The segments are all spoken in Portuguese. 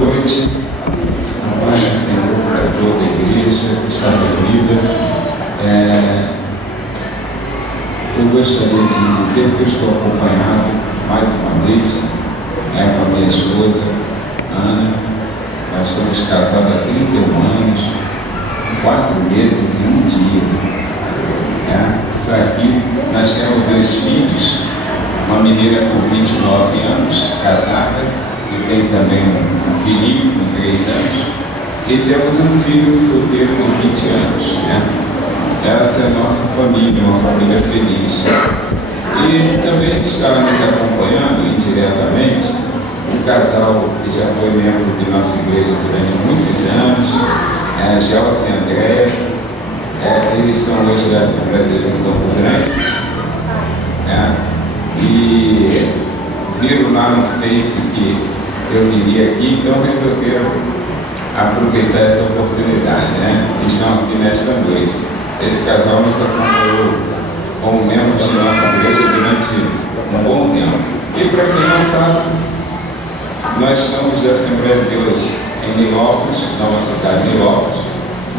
noite. A paz do Senhor para toda a igreja que está reunida. Eu gostaria de dizer que eu estou acompanhado mais uma vez com a minha esposa, Ana. Nós somos casados há 31 anos, 4 meses e 1 dia. Isso aqui, nós temos 2 filhos, uma menina com 29 anos, casada, e tem também um filhinho com 3 anos, e temos um filho solteiro de 20 anos. Essa é a nossa família, uma família feliz. E também está nos acompanhando indiretamente um casal que já foi membro de nossa igreja durante muitos anos, Gelson e Andréia. Eles são hoje da Assembleia de Deus em Campo Grande, e viram lá no Face que eu viria aqui, então resolveram aproveitar essa oportunidade, e estão aqui nesta noite. Esse casal nos acompanhou como membros de nossa igreja durante um bom tempo. E para quem não sabe, nós somos da Assembleia de Deus em Nilópolis, nova cidade de Nilópolis,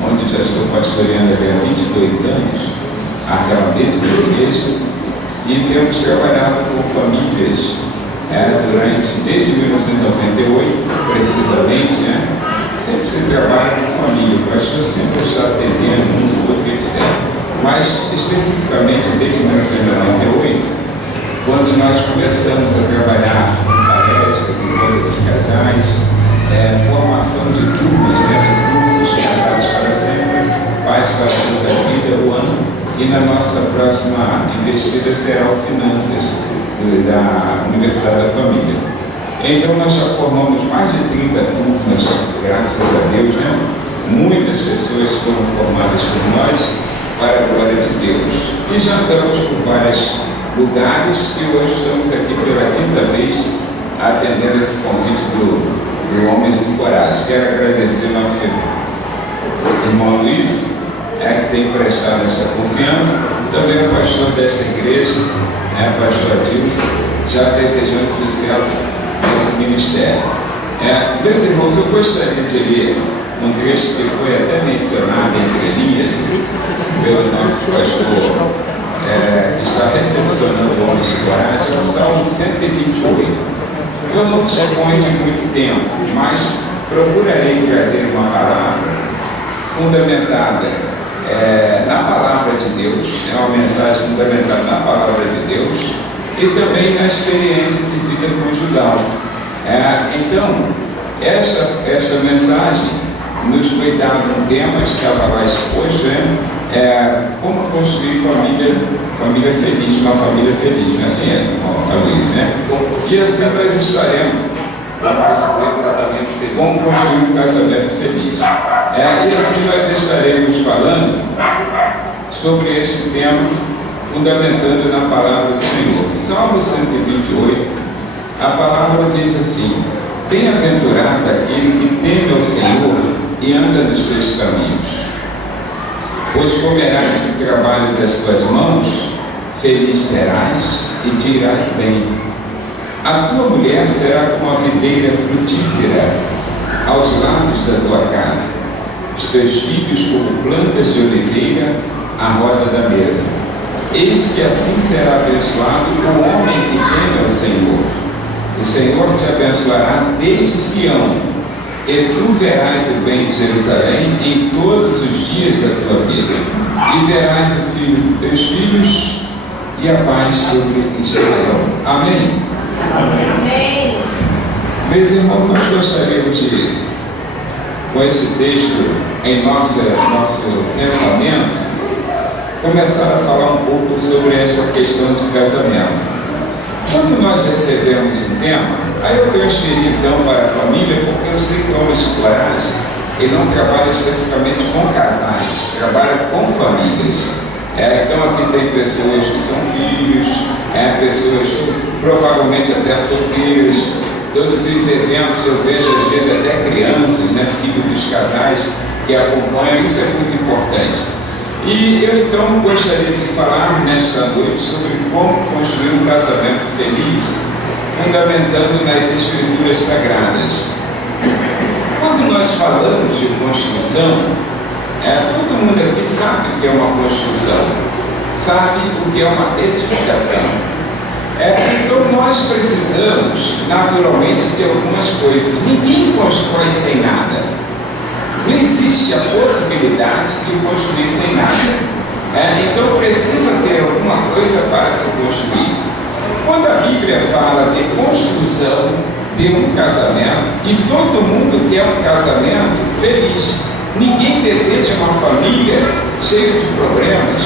onde já estou pastoreando há 22 anos, aquela mesma igreja, e temos trabalhado com famílias desde 1998, precisamente, sempre se trabalha com família, o pastor sempre está atendendo uns outros, etc. Mas, especificamente, desde 1998, quando nós começamos a trabalhar palestras, encontros de casais, formação de turmas, de cursos, casados para sempre, pais para toda a vida, o ano, e na nossa próxima investida será o Finanças da Universidade da Família. Então nós já formamos mais de 30 turmas, graças a Deus, Muitas pessoas foram formadas por nós para a glória de Deus. E já estamos por vários lugares e hoje estamos aqui pela 5ª vez atendendo esse convite do Homens de Coragem. Quero agradecer ao nosso irmão Luiz, que tem prestado essa confiança, também o pastor desta igreja, pastor Adilson, já desejando sucesso nesse ministério. Meus irmãos, eu gostaria de ler um trecho que foi até mencionado entre Elias, pelo nosso pastor, que está recepcionando o Homem de Coragem, o Salmo 128. Eu não disponho de muito tempo, mas procurarei trazer uma palavra fundamentada na palavra de Deus, uma mensagem fundamentada na palavra de Deus e também na experiência de vida conjugal. Então, esta mensagem nos foi dado um tema, estava lá exposto, como construir família feliz, uma família feliz, não é assim, Luiz, E assim nós estaremos como construir um casamento feliz. E assim nós estaremos falando sobre esse tema, fundamentando na palavra do Senhor. Salmo 128, a palavra diz assim: bem-aventurado aquele que teme ao Senhor e anda nos seus caminhos. Pois comerás do trabalho das tuas mãos, feliz serás e te irás bem. A tua mulher será como a videira frutífera aos lados da tua casa, os teus filhos como plantas de oliveira à roda da mesa. Eis que assim será abençoado o homem que teme ao Senhor. O Senhor te abençoará desde Sião, e tu verás o bem de Jerusalém em todos os dias da tua vida, e verás o filho dos teus filhos e a paz sobre Israel. Amém? Amém. Meus irmãos, nós gostaríamos de, com esse texto em nosso pensamento, começar a falar um pouco sobre essa questão de casamento. Quando nós recebemos um tema, aí eu transferi então para a família, porque eu sei que o Homem de Coragem, ele não trabalha especificamente com casais, trabalha com famílias. Então aqui tem pessoas que são filhos, pessoas provavelmente até solteiras. Todos os eventos eu vejo às vezes até crianças, filhos dos casais que acompanham, isso é muito importante. E eu então gostaria de falar nesta noite sobre como construir um casamento feliz, fundamentando nas Escrituras Sagradas. nós falamos de construção, todo mundo aqui sabe o que é uma construção, sabe o que é uma edificação. Então nós precisamos naturalmente de algumas coisas. Ninguém constrói sem nada. Não existe a possibilidade de construir sem nada. Então precisa ter alguma coisa para se construir. Quando a Bíblia fala de construção de um casamento, e todo mundo quer um casamento feliz, ninguém deseja uma família cheia de problemas,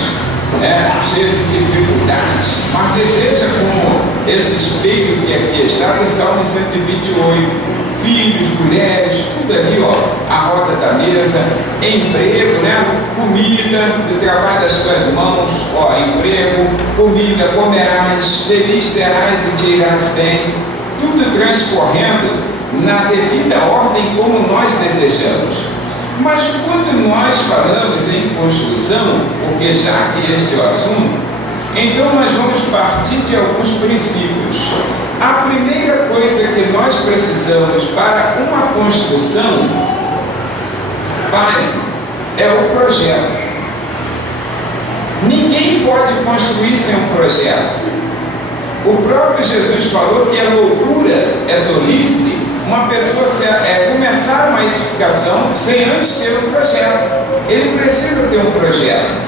cheia de dificuldades, mas deseja, como esse espelho que aqui está no Salmo 128, filhos, mulheres, tudo ali, a roda da mesa, emprego, comida, do trabalho das tuas mãos, emprego, comida, comerás, feliz serás e te irás bem, tudo transcorrendo na devida ordem como nós desejamos. Mas quando nós falamos em construção, porque já que esse é o assunto, então nós vamos partir de alguns princípios. A primeira coisa que nós precisamos para uma construção base é o projeto. Ninguém pode construir sem um projeto. O próprio Jesus falou que é loucura, é tolice, uma pessoa começar uma edificação sem antes ter um projeto. Ele precisa ter um projeto.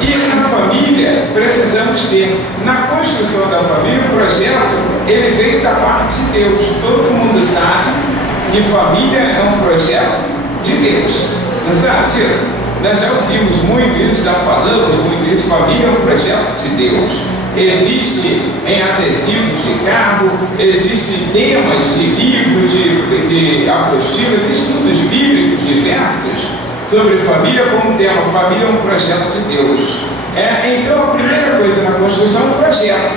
E na família precisamos ter. Na construção da família, o projeto ele veio da parte de Deus. Todo mundo sabe que família é um projeto de Deus. Não sabe disso? Nós já ouvimos muito isso, já falamos muito isso. Família é um projeto de Deus. Existe em adesivos de carro, existem temas de livros, de apostilas, estudos bíblicos diversos sobre família como tema. Família é um projeto de Deus. Então a primeira coisa na construção é um projeto.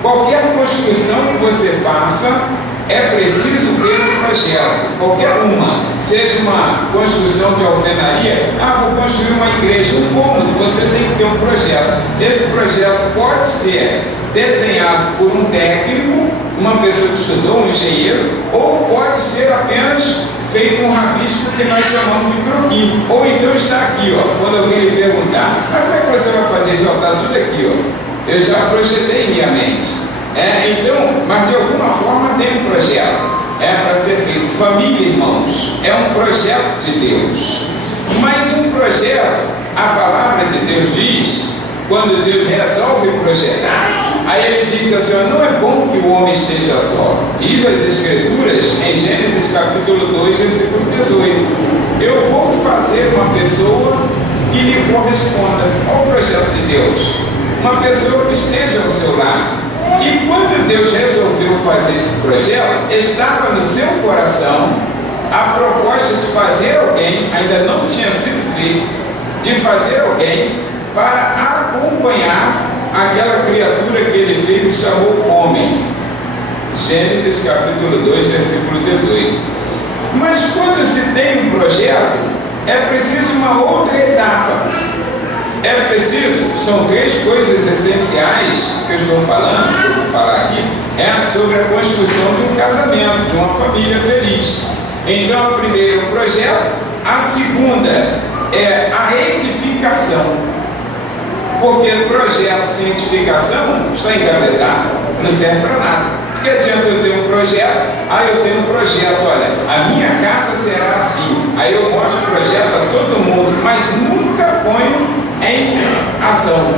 Qualquer construção que você faça é preciso ter um projeto, qualquer uma, seja uma construção de alvenaria, vou construir uma igreja, um cômodo, você tem que ter um projeto. Esse projeto pode ser desenhado por um técnico, uma pessoa que estudou, um engenheiro, ou pode ser apenas feito um rabisco que nós chamamos de croquis, ou então está aqui, quando alguém lhe perguntar, mas como é que você vai fazer isso? Está tudo aqui, eu já projetei minha mente. Então, mas de alguma forma tem um projeto para ser feito. Família, irmãos, é um projeto de Deus. Mas um projeto, a palavra de Deus diz, quando Deus resolve projetar, aí ele diz assim, não é bom que o homem esteja só. Diz as Escrituras em Gênesis capítulo 2, versículo 18. Eu vou fazer uma pessoa que lhe corresponda ao projeto de Deus. Uma pessoa que esteja ao seu lado. E quando Deus resolveu fazer esse projeto, estava no seu coração a proposta de fazer alguém, ainda não tinha sido feito, de fazer alguém para acompanhar aquela criatura que ele fez e chamou homem. Gênesis capítulo 2, versículo 18. Mas quando se tem um projeto, é preciso uma outra etapa. É preciso, são três coisas essenciais que eu estou falando, que eu vou falar aqui, sobre a construção de um casamento, de uma família feliz. Então, a primeira é o projeto, a segunda é a edificação. Porque projeto sem edificação está engavetado, não serve para nada. Que adianta eu ter um projeto? Eu tenho um projeto, olha, a minha casa será assim. Aí eu mostro o projeto a todo mundo, mas nunca ponho em ação.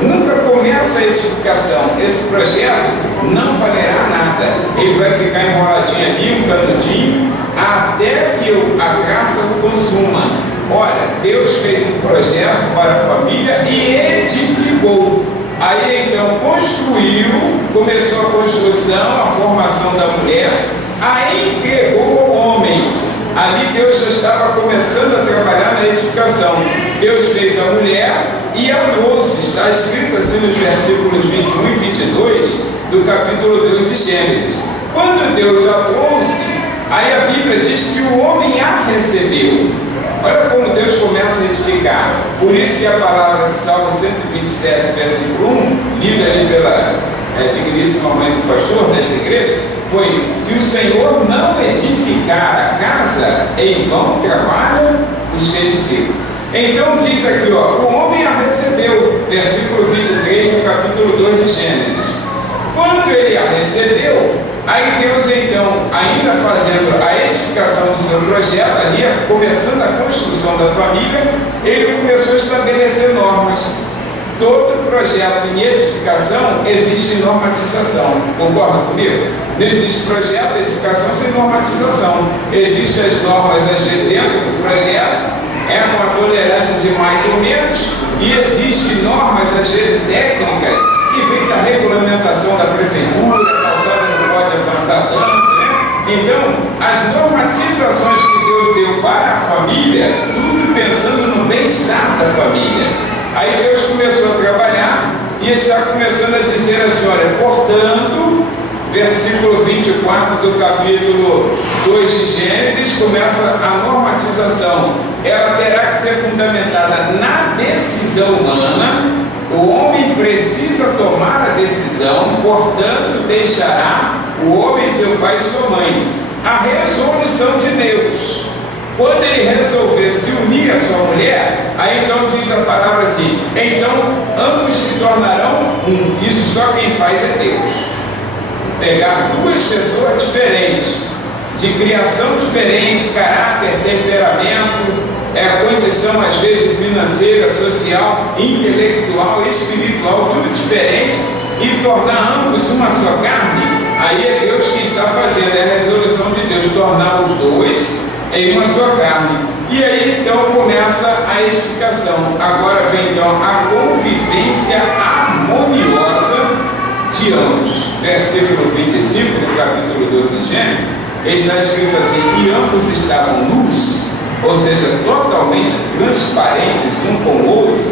Nunca começa a edificação. Esse projeto não valerá nada. Ele vai ficar enroladinho ali, um canudinho, até que a graça o consuma. Olha, Deus fez um projeto para a família e edificou. Aí então construiu, começou a construção, a formação da mulher, aí entregou ao homem. Ali Deus já estava começando a trabalhar na edificação. Deus fez a mulher e a trouxe. Está escrito assim nos versículos 21 e 22 do capítulo 2 de Gênesis. Quando Deus a trouxe, aí a Bíblia diz que o homem a recebeu. Olha como Deus começa a edificar. Por isso que a palavra de Salmo 127, versículo 1, lida ali pela digníssima mãe do pastor desta igreja, foi: se o Senhor não edificar edificar a casa, em vão trabalha os que edificam. Então diz aqui, ó, o homem a recebeu, versículo 23 do capítulo 2 de Gênesis. Quando ele a recebeu, aí Deus então, ainda fazendo a edificação do seu projeto ali, começando a construção da família, ele começou a estabelecer normas. Todo projeto em edificação existe normatização. Concorda comigo? Não existe projeto de edificação sem normatização. Existem as normas, às vezes, dentro do projeto, com a tolerância de mais ou menos, e existem normas, às vezes, técnicas, que vêm da regulamentação da prefeitura, a calçada não pode avançar tanto, né? Então, as normatizações que Deus deu para a família, tudo pensando no bem-estar da família. Aí Deus começou a trabalhar e está começando a dizer assim, olha, portanto, versículo 24 do capítulo 2 de Gênesis, começa a normatização. Ela terá que ser fundamentada na decisão humana. O homem precisa tomar a decisão, portanto, deixará o homem seu pai e sua mãe. A resolução de Deus. Quando ele resolver se unir à sua mulher, aí então diz a palavra assim, então ambos se tornarão um. Isso só quem faz é Deus. Pegar duas pessoas diferentes, de criação diferente, caráter, temperamento, condição às vezes financeira, social, intelectual, espiritual, tudo diferente, e tornar ambos uma só carne, aí é Deus que está fazendo, é a resolução de Deus, tornar os dois em uma só carne. E aí então começa a edificação. Agora vem então a convivência harmoniosa de ambos. Versículo 25 do capítulo 2 de Gênesis, está escrito assim, e ambos estavam nus, ou seja, totalmente transparentes um com o outro,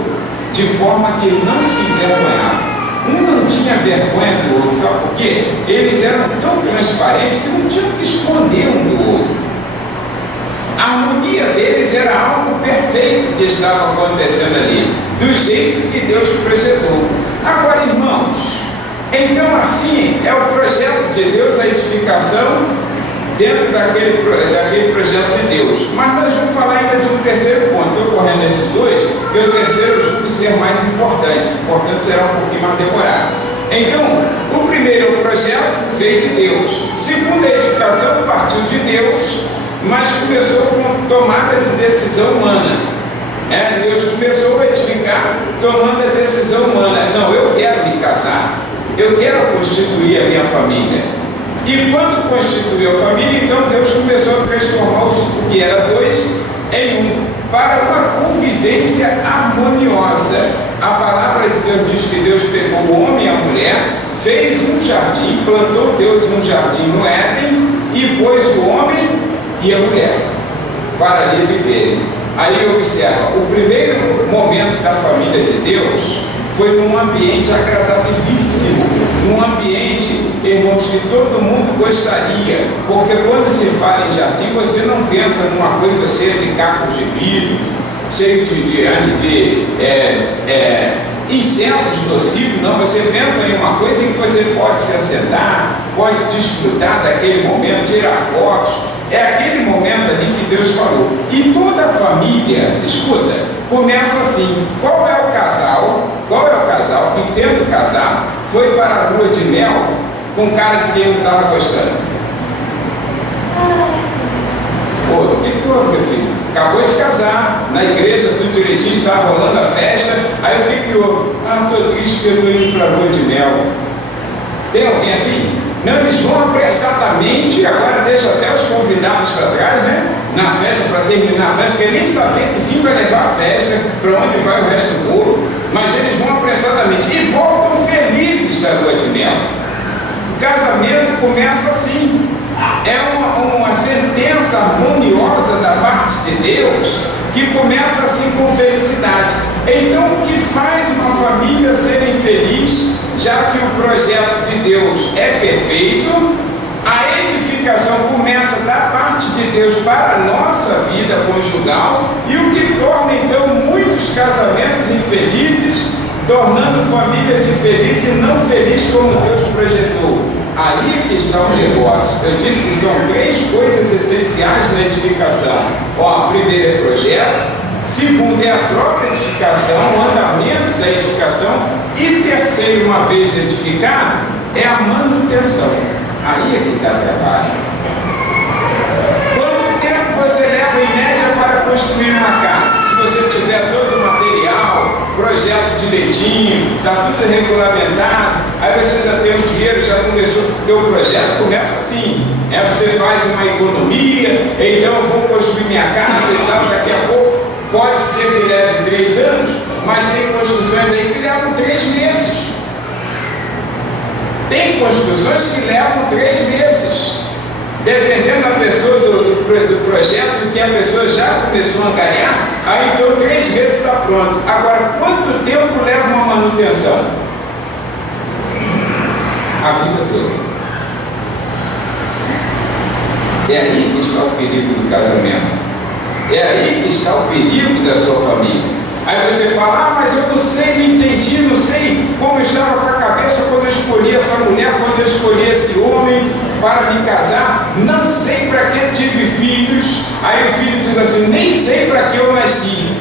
de forma que não se envergonhavam. Um não tinha vergonha do outro, sabe por quê? Eles eram tão transparentes que não tinham que esconder um do outro. A harmonia deles era algo perfeito que estava acontecendo ali, do jeito que Deus projetou. Agora, irmãos, então assim é o projeto de Deus, a edificação dentro daquele projeto de Deus. Mas nós vamos falar ainda de um terceiro ponto. Estou correndo esses dois, porque o terceiro eu julgo ser mais importante. Portanto, será um pouquinho mais demorado. Então, o primeiro projeto veio de Deus. Segundo, a edificação partiu de Deus, mas começou com tomada de decisão humana. Deus começou a edificar tomando a decisão humana. Não, eu quero me casar, eu quero constituir a minha família. E quando constituiu a família, então Deus começou a transformar o que era dois em um, para uma convivência harmoniosa. A palavra de Deus diz que Deus pegou o homem e a mulher, fez um jardim, plantou Deus um jardim no Éden e pôs o homem e a mulher para ali viverem. Aí observa, o primeiro momento da família de Deus foi num ambiente agradabilíssimo, num ambiente, irmãos, que todo mundo gostaria, porque quando se fala em jardim, você não pensa numa coisa cheia de cacos de vidro, cheio de insetos nocivos, não, você pensa em uma coisa em que você pode se assentar, pode desfrutar daquele momento, tirar fotos. É aquele momento ali que Deus falou. E toda a família, escuta, começa assim. Qual é o casal que, tendo casado, foi para a lua de mel com cara de quem não estava gostando? Pô, o que houve, meu filho? Acabou de casar, na igreja, tudo direitinho, estava rolando a festa. Aí o que houve? Estou triste porque eu estou indo para a lua de mel. Tem alguém assim? Não, eles vão apressadamente, agora deixa até os convidados para trás, né? Na festa, para terminar a festa, quer nem saber que fim vai levar a festa, para onde vai o resto do bolo, mas eles vão apressadamente e voltam felizes da lua de mel. O casamento começa assim, é uma sentença harmoniosa da parte de Deus, que começa assim com felicidade. Então, o que faz uma família ser infeliz, já que o projeto de Deus é perfeito, a edificação começa da parte de Deus para a nossa vida conjugal, e o que torna então muitos casamentos infelizes, tornando famílias infelizes e não felizes como Deus projetou. aí que está o negócio. Eu disse que são 3 coisas essenciais na edificação. Ó, primeiro é projeto, segundo é a própria edificação, o andamento da edificação, e terceiro, uma vez edificado, é a manutenção. Aí é que dá trabalho. Quanto tempo você leva em média para construir uma casa? Se você tiver todo o material, projeto direitinho, está tudo regulamentado, aí você já tem o dinheiro, já começou, porque o projeto começa assim, você faz uma economia, então eu vou construir minha casa e tal, daqui a pouco pode ser que leve 3 anos, mas tem construções aí que levam 3 meses. Tem construções que levam 3 meses. Dependendo da pessoa, do projeto que a pessoa já começou a angariar, aí então 3 meses está pronto. Agora, quanto tempo leva uma manutenção? A vida toda. É aí que está o perigo do casamento. É aí que está o perigo da sua família. Aí você fala, mas eu não sei, não entendi, não sei como estava com a cabeça quando eu escolhi essa mulher, quando eu escolhi esse homem para me casar, não sei para que tive filhos. Aí o filho diz assim, nem sei para que eu nasci.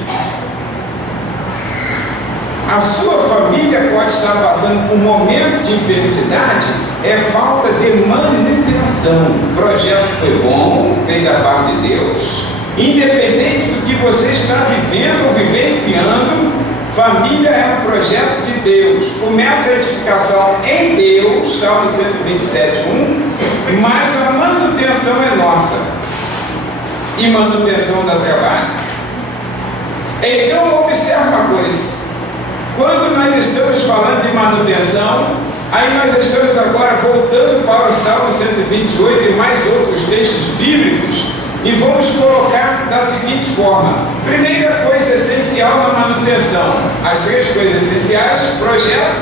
A sua família pode estar passando por um momento de infelicidade, é falta de manutenção. O projeto foi bom, veio da parte de Deus. Independente do que você está vivendo ou vivenciando, família é um projeto de Deus. Começa a edificação em Deus, Salmo 127:1, mas a manutenção é nossa. E manutenção dá trabalho. Então observe uma coisa. Quando nós estamos falando de manutenção, aí nós estamos agora voltando para o Salmo 128 e mais outros textos bíblicos, e vamos colocar da seguinte forma: primeira coisa essencial na manutenção, as 3 coisas essenciais: projeto,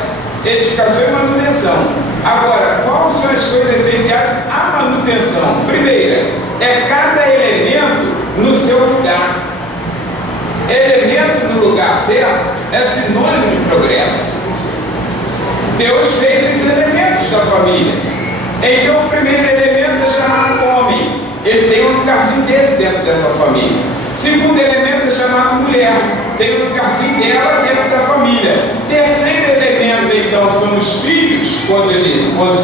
edificação e manutenção. Agora, quais são as coisas essenciais à manutenção? Primeira, é cada elemento no seu lugar. Elemento no lugar certo é sinônimo de progresso. Deus fez os elementos da família. Então o primeiro elemento é chamado homem. Ele tem um lugarzinho dele dentro dessa família. Segundo elemento é chamado mulher. Tem um lugarzinho dela dentro da família. Terceiro elemento, então, são os filhos, quando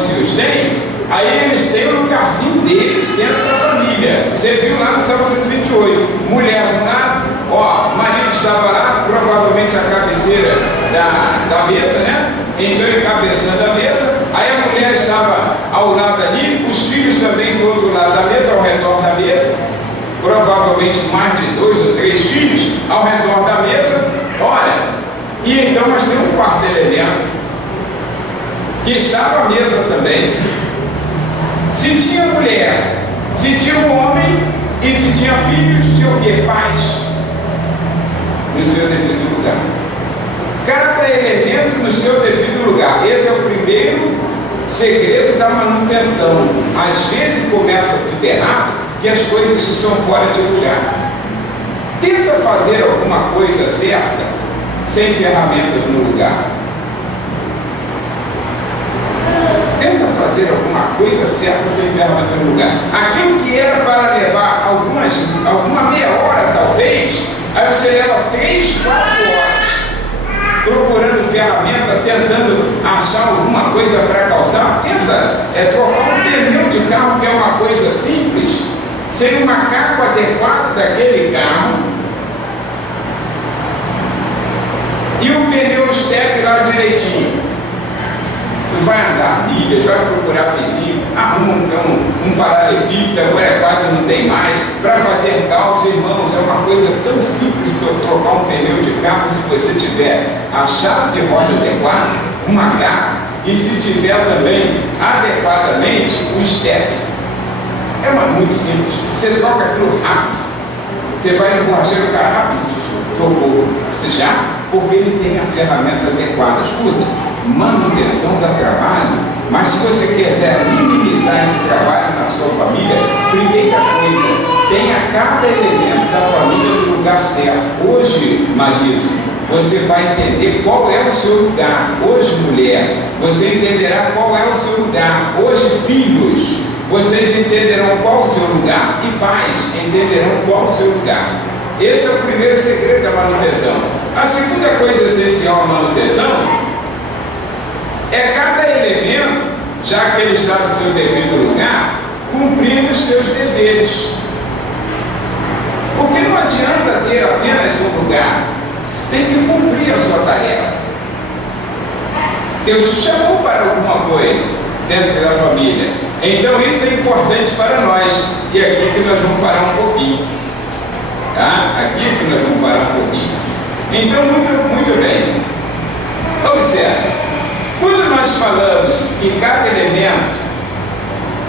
se os tem, aí eles têm um lugarzinho deles dentro da família. Você viu lá no Salmo 128. Mulher do lado, ó, marido estava lá, provavelmente a cabeceira da mesa, né? Então ele cabeçando a mesa, aí a mulher estava ao lado ali, os filhos também do outro lado da mesa, ao redor da mesa, provavelmente mais de 2 ou 3 filhos ao redor da mesa. Olha, e então nós temos um quarto elemento que estava à mesa também. Se tinha mulher, se tinha um homem e se tinha filhos, tinha o quê? Pais no seu devido lugar. Cada elemento no seu devido lugar. Esse é o primeiro segredo da manutenção. Às vezes começa tudo errado, que as coisas estão fora de lugar. Tenta fazer alguma coisa certa sem ferramentas no lugar. Tenta fazer alguma coisa certa sem ferramentas no lugar. Aquilo que era para levar alguma meia hora talvez, aí você leva 3, 4 horas procurando ferramenta, tentando achar alguma coisa para calçar. Tenta trocar um pneu de carro, que é uma coisa simples, sem um macaco adequado daquele carro, e o pneu step lá direitinho. Tu vai andar milhas, vai procurar vizinho, arruma um paralelepípedo, agora quase não tem mais, para fazer calço. Irmãos, é uma coisa tão simples de trocar um pneu de carro, se você tiver a chave de roda adequada, um macaco, e se tiver também adequadamente o step. É muito simples. Você troca aquilo rápido. Você vai no borracheiro, o cara rápido, trocou. Você já? Porque ele tem a ferramenta adequada. Escuta, manutenção dá trabalho, mas se você quiser minimizar esse trabalho na sua família, primeira coisa, tenha cada elemento da família no lugar certo. Hoje, marido, você vai entender qual é o seu lugar. Hoje, mulher, você entenderá qual é o seu lugar. Hoje, filhos, vocês entenderão qual o seu lugar. E pais entenderão qual o seu lugar. Esse é o primeiro segredo da manutenção. A segunda coisa essencial à manutenção é cada elemento, já que ele está no seu devido lugar, cumprindo os seus deveres. Porque não adianta ter apenas um lugar, tem que cumprir a sua tarefa. Deus te chamou para alguma coisa dentro da família. Então isso é importante para nós. E aqui que nós vamos parar um pouquinho. Tá? Aqui que nós vamos parar um pouquinho. Então, muito bem. Observe. Quando nós falamos que cada elemento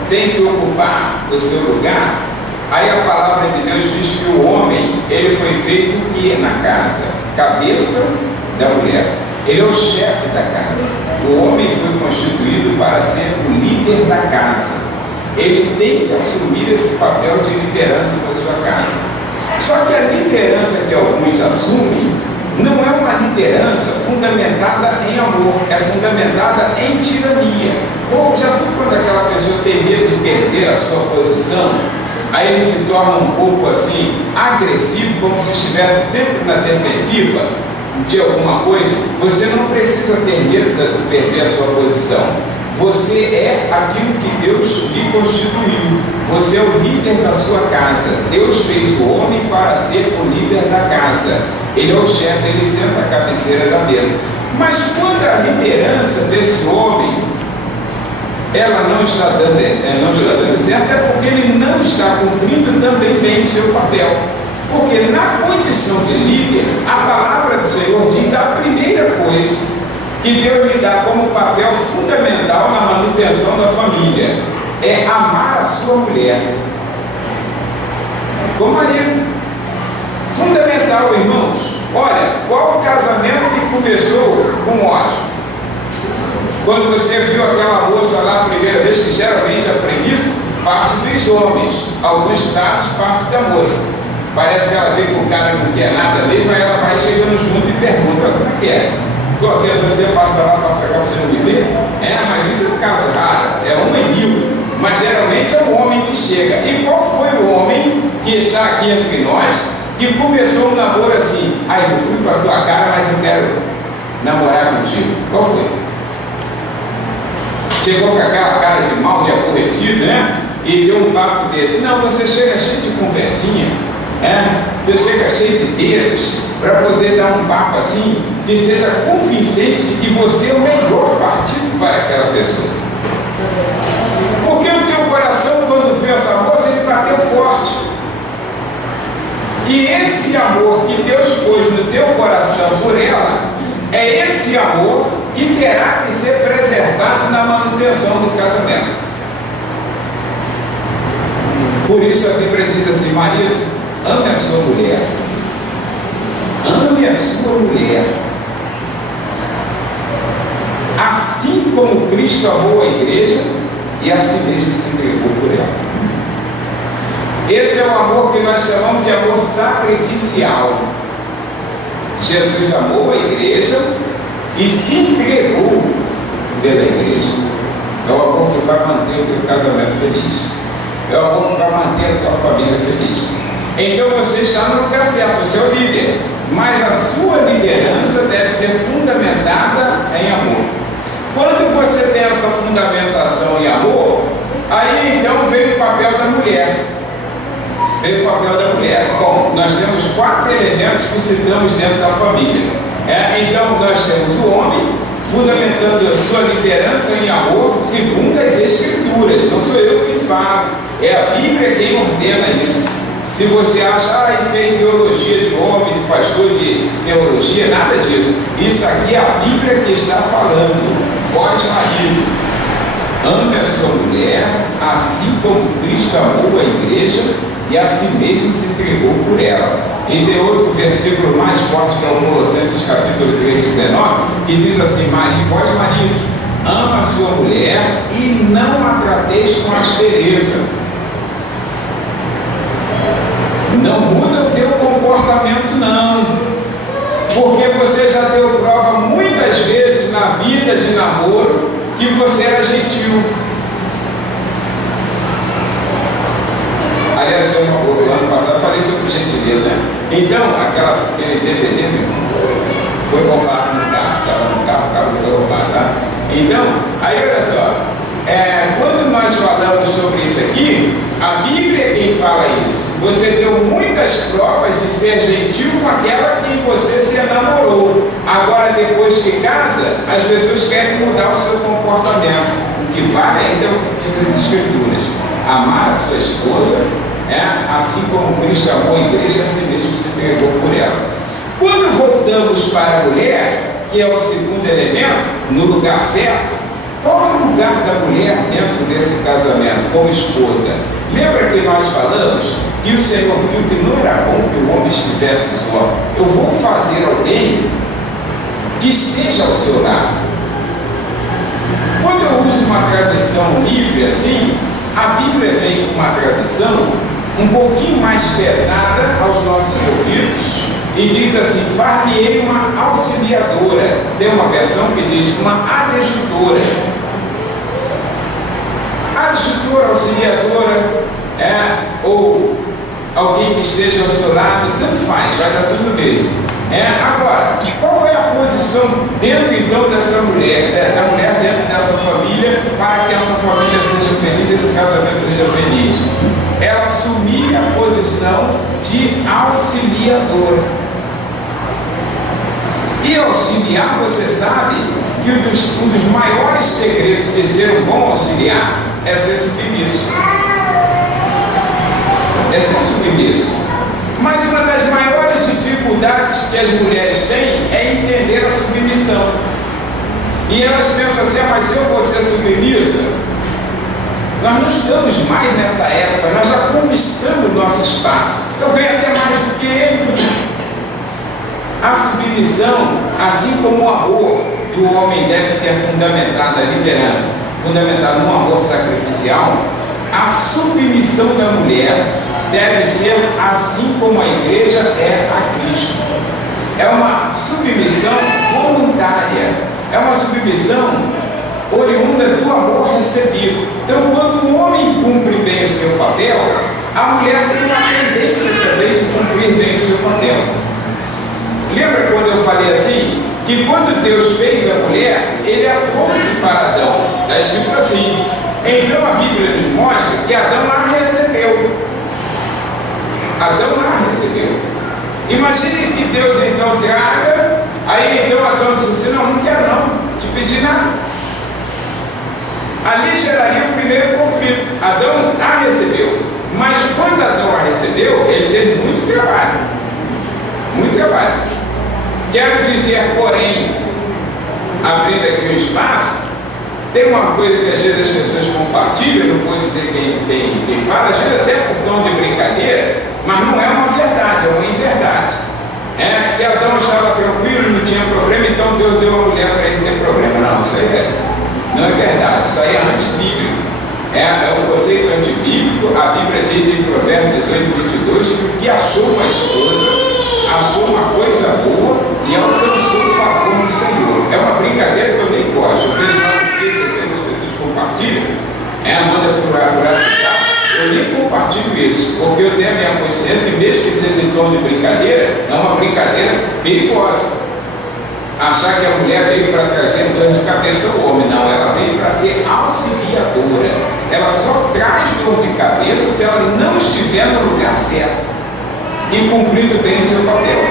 tem que ocupar o seu lugar, aí a palavra de Deus diz que o homem, ele foi feito o que na casa? Cabeça da mulher. Ele é o chefe da casa. O homem foi constituído para ser o líder da casa. Ele tem que assumir esse papel de liderança da sua casa. Só que a liderança que alguns assumem não é uma liderança fundamentada em amor, é fundamentada em tirania. Ou já viu quando aquela pessoa tem medo de perder a sua posição? Aí ele se torna um pouco assim, agressivo, como se estivesse sempre na defensiva de alguma coisa. Você não precisa ter medo de perder a sua posição. Você é aquilo que Deus lhe constituiu. Você é o líder da sua casa. Deus fez o homem para ser o líder da casa. Ele é o chefe, ele senta a cabeceira da mesa. Mas quando a liderança desse homem, ela não está dando certo, é porque ele não está cumprindo também bem o seu papel. Porque na condição de líder, a palavra do Senhor diz a primeira coisa que Deus lhe dá como papel fundamental na manutenção da família é amar a sua mulher como marido. Fundamental, irmãos. Olha, qual o casamento que começou com ódio? Quando você viu aquela moça lá a primeira vez, que geralmente a premissa parte dos homens, alguns casos parte da moça. Parece que ela vê que o cara não quer nada mesmo, aí ela vai chegando junto e pergunta: como é que é? Estou aqui há 2 dias, passa lá para fregar, você não me vê? Mas isso é um caso raro, é 1 em 1000. Mas geralmente é o homem que chega. E qual foi o homem que está aqui entre nós, que começou um namoro assim? Eu fui com a tua cara, mas eu quero namorar contigo. Qual foi? Chegou com aquela cara de mal, de aborrecido, né? E deu um papo desse. Não, você chega cheio de conversinha, você chega cheio de dedos, para poder dar um papo assim, que seja convincente de que você é o melhor partido para aquela pessoa. Porque o teu coração, quando viu essa moça, ele bateu forte. E esse amor que Deus pôs no teu coração por ela, é esse amor que terá que ser preservado na manutenção do casamento. Por isso a Bíblia diz assim: marido, ame a sua mulher. Ame a sua mulher. Assim como Cristo amou a igreja e a si mesmo se entregou por ela. Esse é o amor que nós chamamos de amor sacrificial. Jesus amou a igreja e se entregou pela igreja. É o amor que vai manter o teu casamento feliz. É o amor que vai manter a tua família feliz. Então você está no lugar certo, você é o líder. Mas a sua liderança deve ser fundamentada em amor. Quando você tem essa fundamentação em amor, aí então veio o papel da mulher. Veio o papel da mulher. Bom, nós temos 4 elementos que citamos dentro da família. Então nós temos o homem fundamentando a sua liderança em amor segundo as Escrituras. Não sou eu que falo, é a Bíblia quem ordena isso. Se você acha, isso é ideologia de homem, de pastor, de teologia, nada disso. Isso aqui é a Bíblia que está falando. Vós, marido, ame a sua mulher, assim como Cristo amou a igreja e a si mesmo se entregou por ela. E tem outro versículo mais forte, que é o Colossenses capítulo 3, 19, que diz assim: vós, maridos, ama a sua mulher e não a trateis com aspereza. Não muda o teu comportamento, não. Porque você já deu prova muitas vezes na vida de namoro que você era gentil. Aliás, no ano passado eu falei sobre gentileza, né? Então, aquele DVD foi roubado no carro, estava no carro, o carro foi roubado, tá? Então, aí olha só, quando nós falamos sobre isso aqui, a Bíblia é quem fala isso. Você deu muitas provas de ser gentil com aquela que você se enamorou. Agora, depois que casa, as pessoas querem mudar o seu comportamento. O que vale ainda é o que diz as Escrituras: amar a sua esposa, assim como Cristo amou a igreja, assim mesmo se entregou por ela. Quando voltamos para a mulher, que é o segundo elemento, no lugar certo, qual é o lugar da mulher dentro desse casamento como esposa? Lembra que nós falamos que o Senhor viu que não era bom que o homem estivesse só? Eu vou fazer alguém que esteja ao seu lado. Quando eu uso uma tradução livre assim, a Bíblia vem com uma tradução um pouquinho mais pesada aos nossos ouvidos e diz assim: far-lhe-ei uma auxiliadora. Tem uma versão que diz uma adjuntora. Adjuntora, auxiliadora, ou alguém que esteja ao seu lado, tanto faz, vai dar tudo mesmo. Agora, qual é a posição dentro então dessa mulher, da mulher dentro dessa família, para que essa família seja feliz, esse casamento seja feliz? Ela assumir a posição de auxiliadora. E auxiliar, você sabe que um dos maiores segredos de ser um bom auxiliar é ser submisso. É ser submisso. Mas uma das maiores dificuldades que as mulheres têm é entender a submissão. E elas pensam assim: mas eu vou ser submissa? Nós não estamos mais nessa época, nós já conquistamos nosso espaço. Eu ganho até mais do que ele. A submissão, assim como o amor do homem deve ser fundamentado na liderança, fundamentado no amor sacrificial, a submissão da mulher deve ser assim como a igreja é a Cristo. É uma submissão voluntária, é uma submissão oriunda do amor recebido. Então, quando o homem cumpre bem o seu papel, a mulher tem uma tendência também de cumprir bem o seu papel. Lembra quando eu falei assim, que quando Deus fez a mulher, Ele a trouxe para Adão? Está escrito assim. Então a Bíblia nos mostra que Adão a recebeu. Adão a recebeu. Imagine que Deus então traga, aí então Adão disse assim: não quero não te pedir nada. Ali geraria o primeiro conflito. Adão a recebeu. Mas quando Adão a recebeu, ele teve muito trabalho. Muito trabalho. Quero dizer, porém, abrindo aqui um espaço, tem uma coisa que às vezes as pessoas compartilham, não vou dizer quem fala, às vezes até por tom de brincadeira, mas não é uma verdade, é uma inverdade. Que Adão estava tranquilo, não tinha problema, então Deus deu uma mulher para ele ter problema. Não, isso aí não é verdade, isso aí é antibíblico. É um conceito antibíblico. A Bíblia diz em Provérbios 18:22 que o que achou uma esposa achou uma coisa boa e alcançou o favor do Senhor. É uma brincadeira que eu nem gosto. Eu vejo lá no Facebook, as pessoas compartilham, manda por eu nem compartilho isso, porque eu tenho a minha consciência que, mesmo que seja em tom de brincadeira, é uma brincadeira perigosa. Achar que a mulher veio para trazer dor de cabeça ao homem. Não, ela veio para ser auxiliadora. Ela só traz dor de cabeça se ela não estiver no lugar certo e cumprindo bem o seu papel.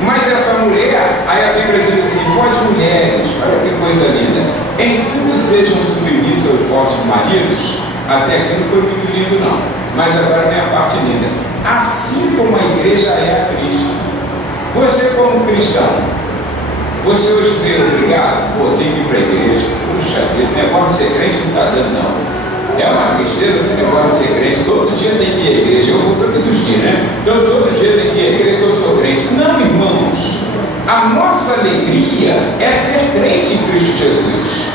Mas essa mulher, aí a Bíblia diz assim: vós mulheres, olha que coisa linda, em tudo sejam submissas aos vossos maridos. Até aqui não foi muito lindo não, mas agora vem a parte linda. Assim como a igreja é a Cristo. Você como cristão, você hoje vê obrigado, tem que ir para a igreja. Puxa vida, negócio de ser crente não está dando não. É uma tristeza esse negócio de ser crente. Todo dia tem que ir à igreja. Eu vou todos os dias, né? Então todo dia tem que ir à igreja que eu sou crente. Não, irmãos. A nossa alegria é ser crente em Cristo Jesus.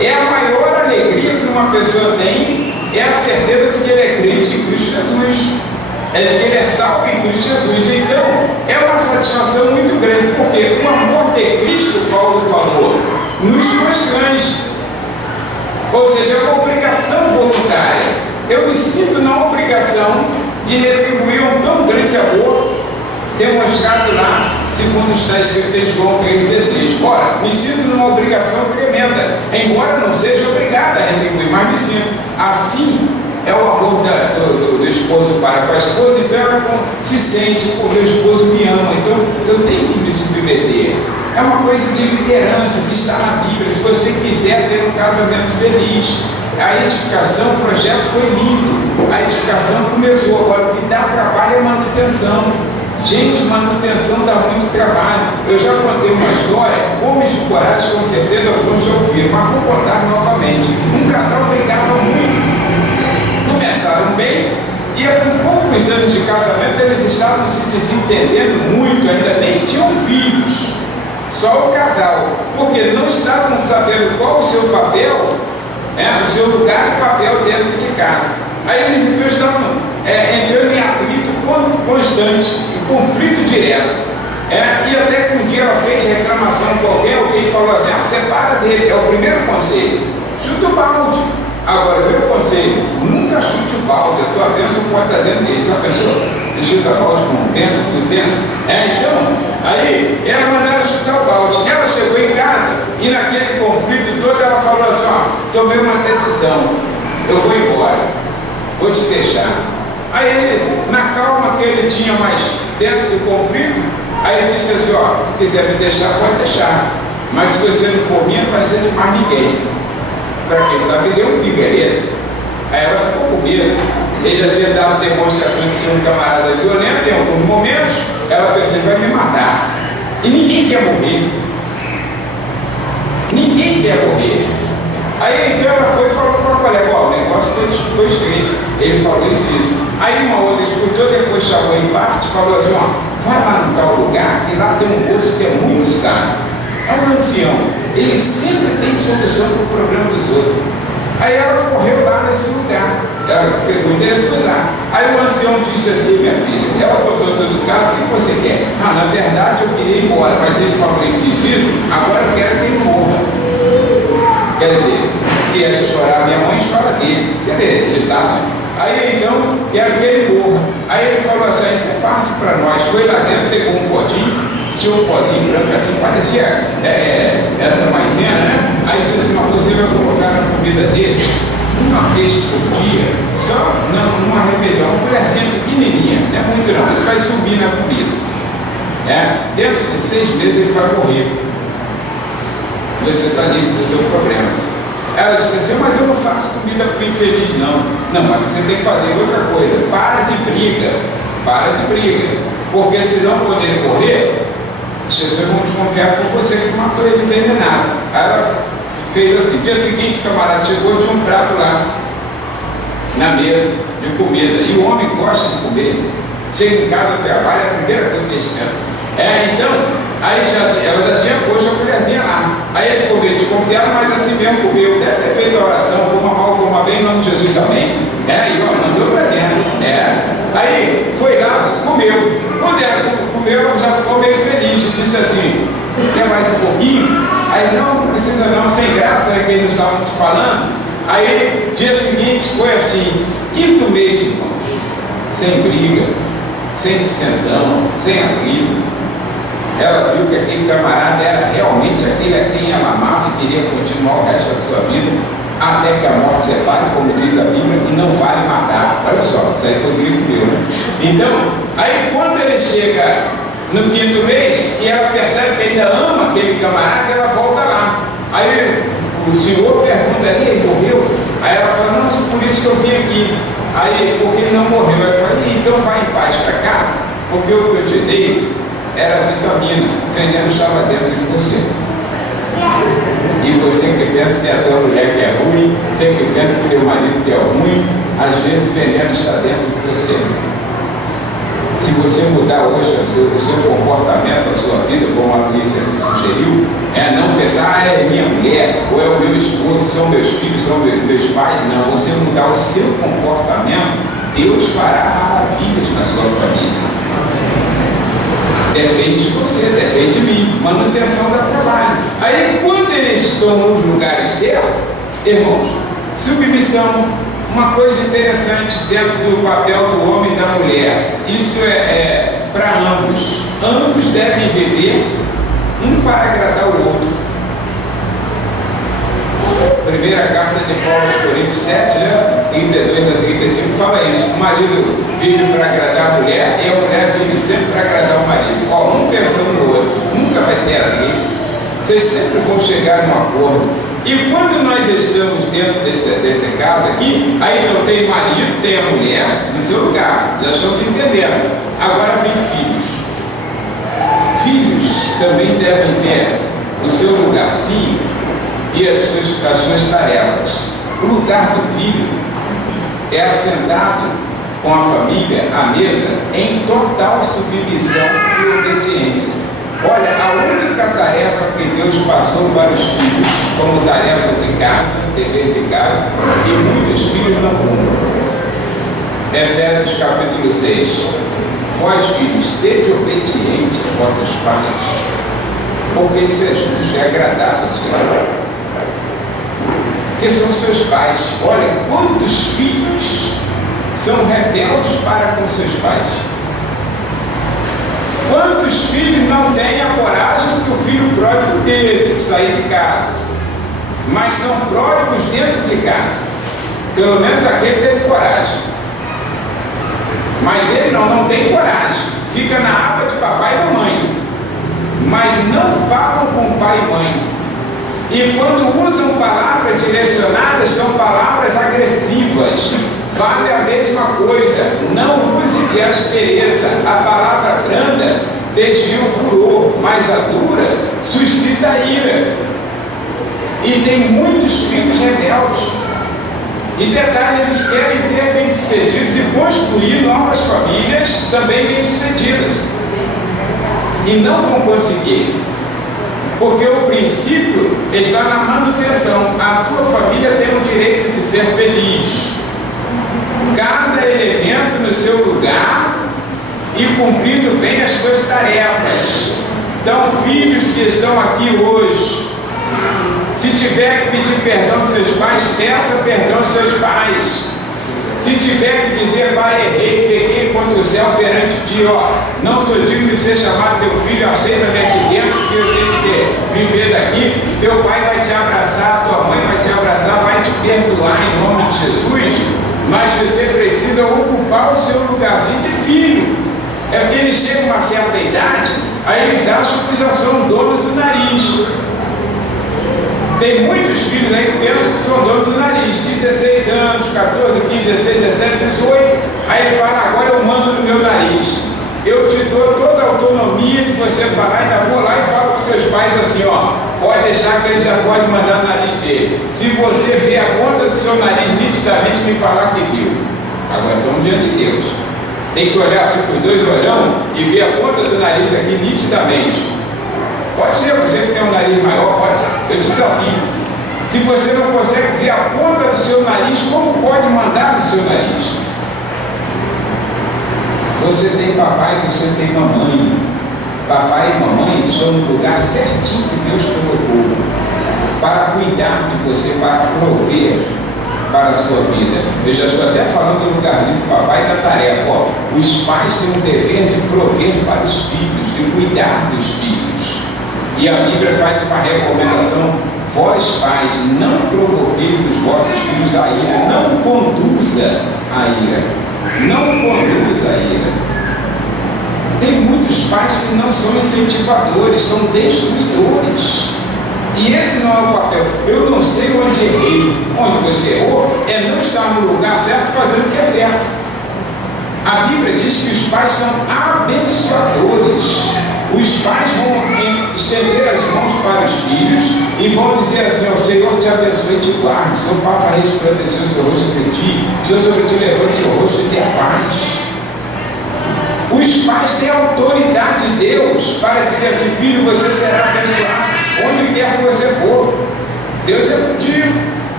É a maior alegria que uma pessoa tem, é a certeza de que ele é crente em Cristo Jesus. é que ele é salvo em Cristo Jesus. Então, é uma satisfação muito grande, porque o amor de Cristo, Paulo falou, nos constrange. Ou seja, é uma obrigação voluntária. Eu me sinto na obrigação de retribuir um tão grande amor demonstrado lá, segundo está escrito em João 3,16. Ora, me sinto numa obrigação tremenda, embora não seja obrigado a retribuir, mas me sinto. Assim é o amor do esposo para com a esposa, então ela se sente, o meu esposo me ama, então eu tenho que me submeter. É uma coisa de liderança que está na Bíblia. Se você quiser ter um casamento feliz, a edificação, o projeto foi lindo, a edificação começou. Agora, o que dá trabalho é manutenção. Gente, manutenção dá muito trabalho. Eu já contei uma história, homens de coragem, com certeza alguns já ouviram, mas vou contar novamente. Um casal brigava muito. Começaram bem, e com poucos anos de casamento eles estavam se desentendendo muito, ainda nem tinham filhos, só o casal, porque não estavam sabendo qual o seu papel, o seu lugar e papel dentro de casa. Aí eles então estavam entrando em atrito constante, em conflito direto. E até que um dia ela fez reclamação com alguém falou assim: separa dele, é o primeiro conselho, chuta o balde. Agora, meu conselho, nunca chute o balde, a tua bênção pode estar dentro dele. Já pensou? Você chuta o balde com bênção tudo dentro? Então, aí, ela mandaram chutar o balde. Ela chegou em casa e naquele conflito todo ela falou assim: tomei uma decisão, eu vou embora, vou te deixar. Aí ele, na calma que ele tinha mais dentro do conflito, aí ele disse assim: se quiser me deixar, pode deixar, mas se você não for minha, não vai ser de mais ninguém. Para quem sabe, ele é um pigareta. Aí ela ficou com medo. Ele já tinha dado demonstração de ser um camarada violento. Em alguns momentos, ela pensou: vai me matar. E ninguém quer morrer. Ninguém quer morrer. Aí então ela foi e falou para o colega: o negócio foi estreito. Ele falou isso. Aí uma outra escutou, depois chamou em parte e falou assim: vai lá no tal lugar, que lá tem um moço que é muito sábio. É um ancião, ele sempre tem solução para o problema dos outros. Aí ela correu lá nesse lugar, ela pegou o endereço lá. Aí o ancião disse assim: minha filha, ela contou todo o caso, o que você quer? Na verdade eu queria ir embora, mas ele falou isso, agora eu quero que ele morra. Quer dizer, se ele chorar, minha mãe chora dele, beleza, ditado. Aí então, quero que ele morra. Aí ele falou assim: isso é fácil para nós. Foi lá dentro, pegou um potinho, tinha um pozinho branco assim, parecia essa maisena, né? Aí disse assim: mas você vai colocar na comida dele uma vez por dia, só numa refeição, uma colherzinha pequenininha, não é muito não, isso vai subir na comida. Dentro de 6 meses ele vai morrer. Você está livre do seu problema. Ela disse assim: mas eu não faço comida para o infeliz, não. Não, mas você tem que fazer outra coisa. Para de briga. Porque senão, quando ele morrer, as pessoas vão desconfiar que foi você que matou ele envenenado. Aí ela fez assim. Dia seguinte, o camarada chegou e tinha um prato lá na mesa de comida. E o homem gosta de comer. Chega em casa, trabalha, a primeira coisa que descansa. Então, aí ela já tinha posto a colherzinha lá. Aí ele ficou meio desconfiado, mas assim mesmo comeu. Deve ter feito a oração: coma mal, coma bem, em nome de Jesus, amém. E mandou para dentro. Aí foi lá, comeu. Quando ela comeu, ela já ficou meio feliz. Disse assim: quer mais um pouquinho? Aí não precisa não, sem graça, é que eles estavam se falando. Aí, dia seguinte, foi assim: 5º mês, irmãos, sem briga, sem dissensão, sem atrito. Ela viu que aquele camarada era realmente aquele a quem ela amava e queria continuar o resto da sua vida, até que a morte separe, como diz a Bíblia, e não vale matar. Olha só, isso aí foi grifo meu, né? Então, aí quando ele chega no 5º mês, e ela percebe que ainda ama aquele camarada, ela volta lá. Aí o senhor pergunta ali: ele morreu? Aí ela fala: não, por isso que eu vim aqui. Aí, porque ele não morreu. Aí eu falei: então vai em paz para casa, porque o que eu te dei era vitamina, o veneno estava dentro de você. E você que pensa que é a tua mulher que é ruim, você que pensa que teu marido que é ruim, às vezes o veneno está dentro de você. Se você mudar hoje o seu comportamento, a sua vida, como a polícia sugeriu, não pensar: é minha mulher, ou é o meu esposo, são meus filhos, são meus pais. Não, você mudar o seu comportamento, Deus fará maravilhas na sua depende de você, depende de mim, manutenção dá trabalho. Aí quando eles estão nos lugares certos, irmãos, submissão, uma coisa interessante dentro do papel do homem e da mulher, isso é para ambos. Ambos devem viver um para agradar o outro. Primeira carta de Paulo aos Coríntios 7, 32 a 35, fala isso. O marido vive para agradar a mulher e a mulher vive sempre para agradar o marido. Um pensando no outro, nunca vai ter atrito. Vocês sempre vão chegar num acordo. E quando nós estamos dentro desse caso aqui, aí não tem marido, tem a mulher no seu lugar, já estão se entendendo. Agora vem filhos. Filhos também devem ter o seu lugarzinho e as suas tarefas. O lugar do filho é assentado com a família à mesa em total submissão e obediência. Olha, a única tarefa que Deus passou para os filhos, como tarefa de casa, dever de casa, e muitos filhos não cumprem. Efésios capítulo 6. Vós, filhos, sede obedientes a vossos pais, porque isso é justo, é agradável ao Senhor. Que são seus pais. Olha, quantos filhos são rebeldes para com seus pais? Quantos filhos não têm a coragem que o filho pródigo teve de sair de casa, mas são pródigos dentro de casa? Pelo menos aquele teve coragem, mas ele não tem coragem, fica na aba de papai e mamãe, mas não falam com pai e mãe. E quando usam palavras direcionadas, são palavras agressivas. Vale a mesma coisa, não use de aspereza. A palavra branda desvia o furor, mas a dura suscita a ira. E tem muitos filhos rebeldes. E detalhe, eles querem ser bem-sucedidos e construir novas famílias também bem-sucedidas. E não vão conseguir. Porque o princípio está na manutenção. A tua família tem o direito de ser feliz. Cada elemento no seu lugar e cumprindo bem as suas tarefas. Então, filhos que estão aqui hoje, se tiver que pedir perdão aos seus pais, peça perdão aos seus pais. Se tiver que dizer, pai, errei, pequei contra o céu perante ti, não sou digno de ser chamado teu filho, aceita-me aqui dentro, porque eu tenho que viver daqui. Teu pai vai te abraçar, tua mãe vai te abraçar, vai te perdoar em nome de Jesus. Mas você precisa ocupar o seu lugarzinho de filho. É porque eles chegam a uma certa idade, aí eles acham que já são donos do nariz. Tem muitos filhos aí que pensam que são donos do nariz, 16 anos, 14, 15, 16, 17, 18, aí ele fala, agora eu mando no meu nariz. Eu te dou toda a autonomia de você falar, ainda vou lá e falo para os seus pais assim, pode deixar que ele já pode mandar no nariz dele. Se você vê a ponta do seu nariz nitidamente, me falar que viu. Agora estamos diante de Deus. Tem que olhar assim com os dois olhão e ver a ponta do nariz aqui nitidamente. Pode ser você que tem um nariz maior, pode ser. Eu te desafio. Se você não consegue ver a ponta do seu nariz, como pode mandar no seu nariz? Você tem papai e você tem mamãe. Papai e mamãe são no lugar certinho que Deus colocou para cuidar de você, para prover para a sua vida. Eu já estou até falando do lugarzinho do papai e da tarefa. Os pais têm o dever de prover para os filhos, de cuidar dos filhos. E a Bíblia faz uma recomendação: vós pais, não provoqueis os vossos filhos a ira, não conduza a ira. Não conduza a ira. Tem muitos pais que não são incentivadores, são destruidores. E esse não é o papel. Eu não sei onde errei. Onde você errou é não estar no lugar certo fazendo o que é certo. A Bíblia diz que os pais são abençoadores. Os pais vão estender as mãos para os filhos e vão dizer assim: o Senhor te abençoe e te guarde, o Senhor faça resplandecer o seu rosto sobre ti, o Senhor sobre ti levante o seu rosto e dê a paz. Os pais têm a autoridade de Deus para dizer assim: filho, você será abençoado onde quer que você for. Deus é contigo.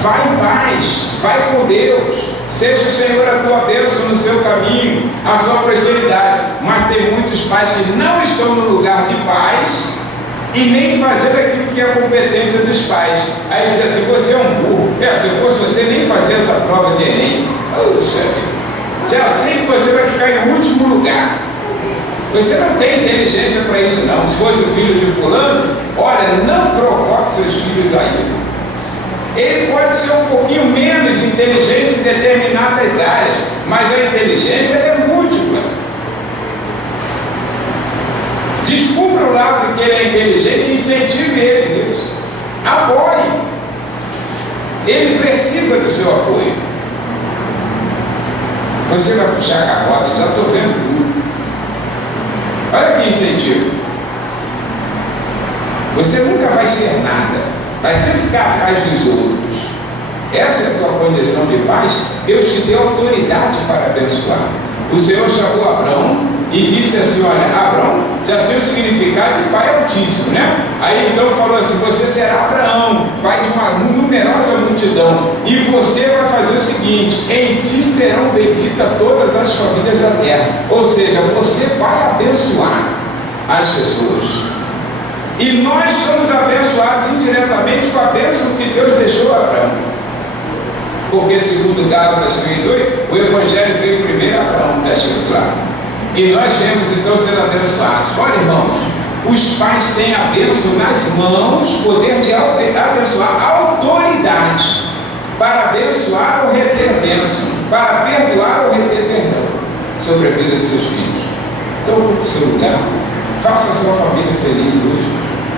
Vai em paz, vai com Deus. Seja o Senhor a tua bênção no seu caminho, a sua prosperidade. Mas tem muitos pais que não estão no lugar de pais e nem fazer aquilo que é a competência dos pais. Aí diz assim, você é um burro. Se eu fosse você, nem fazer essa prova de Enem. Puxa, já sei que você vai ficar em último lugar. Você não tem inteligência para isso não. Se fosse o filho de fulano, olha, não provoque seus filhos aí. Ele pode ser um pouquinho menos inteligente em determinadas áreas, mas a inteligência é múltipla. Descubra o lado que ele é inteligente e incentive ele nisso. Apoie. Ele precisa do seu apoio. Você vai puxar a carroça, já estou vendo tudo. Olha que incentivo. Você nunca vai ser nada, vai sempre ficar atrás dos outros. Essa é a tua condição de paz. Deus te deu autoridade para abençoar. O Senhor chamou Abraão e disse assim, olha, Abraão já tinha o significado de pai altíssimo, né? Aí então falou assim, você será Abraão, pai de uma numerosa multidão, e você vai fazer o seguinte, em ti serão benditas todas as famílias da terra. Ou seja, você vai abençoar as pessoas. E nós somos abençoados indiretamente com a bênção que Deus deixou a Abraão. Porque segundo Gálatas 3:8, o Evangelho veio primeiro a Abraão, está escrito lá. E nós vemos então sendo abençoados. Olha, irmãos, os pais têm a bênção nas mãos, poder de abençoar, autoridade para abençoar ou reter bênção, para perdoar ou reter perdão sobre a vida dos seus filhos. Então, ocupe o seu lugar, faça a sua família feliz hoje.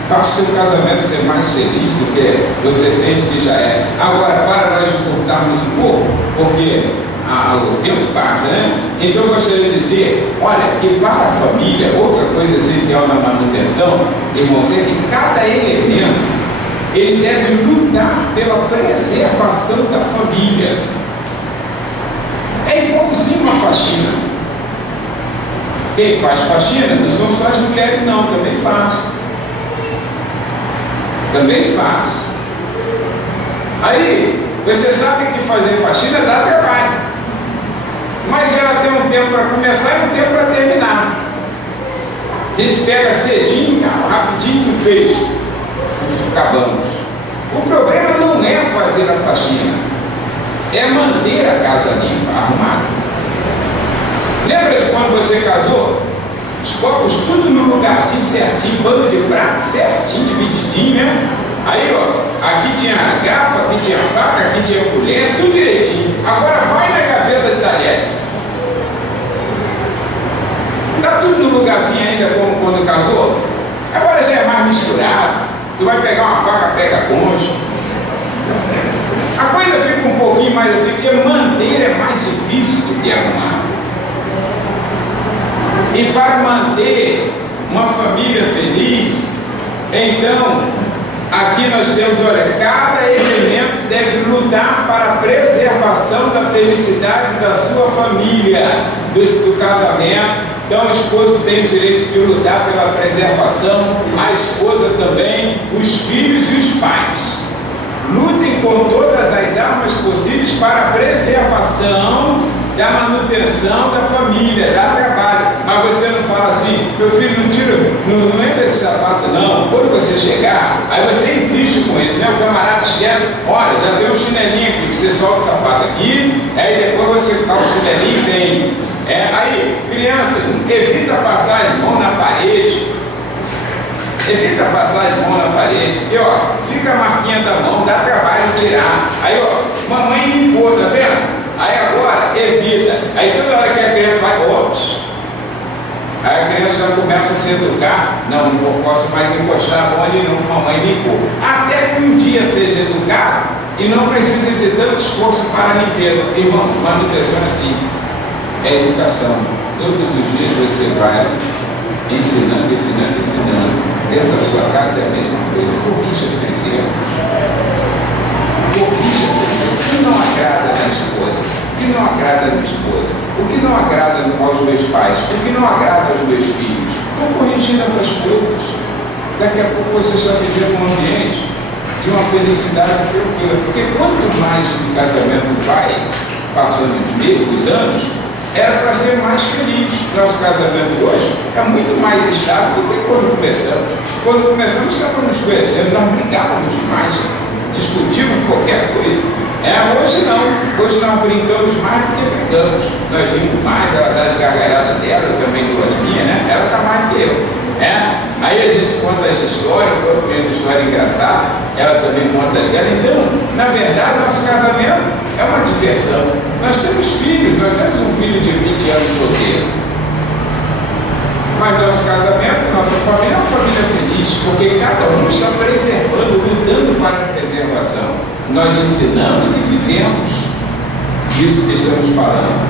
Faça o seu casamento ser mais feliz do que você sente que já é. Agora, para nós cortarmos um pouco, porque o tempo passa, né? Então eu gostaria de dizer, olha, que para a família, outra coisa essencial na manutenção, irmãos, é que cada elemento, ele deve lutar pela preservação da família. É igualzinho uma faxina. Quem faz faxina não são só as mulheres, não, também faço. Também faço. Aí, você sabe que fazer faxina dá trabalho. Mas ela tem um tempo para começar e um tempo para terminar. A gente pega cedinho, rapidinho e fez. Acabamos. O problema não é fazer a faxina, é manter a casa limpa, arrumada. Lembra de quando você casou? Os copos tudo no lugarzinho certinho, bando de prato certinho, divididinho, né? Aí, ó, aqui tinha garfo, aqui tinha faca, aqui tinha colher, tudo direitinho. Agora vai na gaveta de talher. Tá tudo no lugarzinho ainda como quando casou? Agora já é mais misturado. Tu vai pegar uma faca, pega concha. A coisa fica um pouquinho mais assim, porque manter é mais difícil do que arrumar. E para manter uma família feliz, então, aqui nós temos, olha, cada elemento deve lutar para a preservação da felicidade da sua família, do casamento. Então, o esposo tem o direito de lutar pela preservação, a esposa também, os filhos e os pais. Lutem com todas as armas possíveis para a preservação da manutenção da família, dá trabalho. Mas você não fala assim, meu filho, não entra de sapato não, quando você chegar, aí você insiste com isso, né? O camarada esquece, olha, já deu um chinelinho aqui, você solta o sapato aqui, aí depois você calça o chinelinho e vem. Aí, criança, evita passar as mãos na parede. Evita passar as mãos na parede, porque ó, fica a marquinha da mão, dá trabalho tirar. Aí ó, mamãe limpou, tá vendo? Aí agora, evita. Aí toda hora que a criança vai, ops. Aí a criança já começa a se educar. Não posso mais encostar a mão ali não, mamãe limpou. Até que um dia seja educado e não precisa de tanto esforço para a limpeza. Irmão, manutenção é assim. É educação. Todos os dias você vai ensinando. Dentro da sua casa é a mesma coisa. Corrija seus erros. Corrija seus erros. O que não agrada na esposa? O que não agrada no esposo? O que não agrada aos meus pais? O que não agrada aos meus filhos? Estou corrigindo essas coisas. Daqui a pouco você está vivendo um ambiente de uma felicidade tranquila. Porque quanto mais o casamento vai passando os anos, era para ser mais feliz. Nosso casamento hoje é muito mais estável do que quando começamos. Quando começamos, estávamos nos conhecendo, nós brigávamos demais, discutimos qualquer coisa. Hoje não, hoje nós brincamos mais do que brigamos. Nós rimos mais, ela dá as gargalhadas dela, eu também dou as minhas, né? Ela está mais que eu. Aí a gente conta essa história, eu conto essa história engraçada, ela também conta as dela. Então, na verdade, nosso casamento é uma diversão. Nós temos filhos, nós temos um filho de 20 anos solteiro. Mas nosso casamento, nossa família é uma família feliz, porque cada um está preservando, lutando para a preservação. Nós ensinamos e vivemos isso que estamos falando.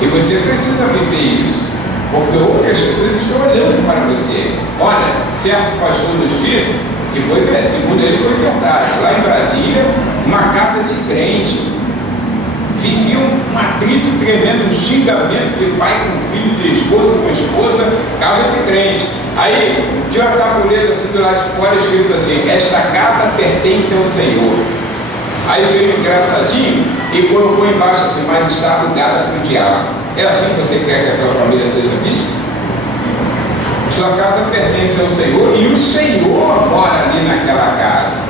E você precisa viver isso, porque outras pessoas estão olhando para você. Olha, certo pastor nos disse que foi, segundo ele, foi verdade. Lá em Brasília, uma casa de crente, vivia um atrito tremendo, um xingamento de pai com filho, de esposa com esposa, casa de crente. Aí tinha uma tabuleta assim do lado de fora escrito assim: esta casa pertence ao Senhor. Aí veio engraçadinho e colocou embaixo assim: mas está alugada para o diabo. É assim que você quer que a tua família seja vista? Sua casa pertence ao Senhor e o Senhor mora ali naquela casa.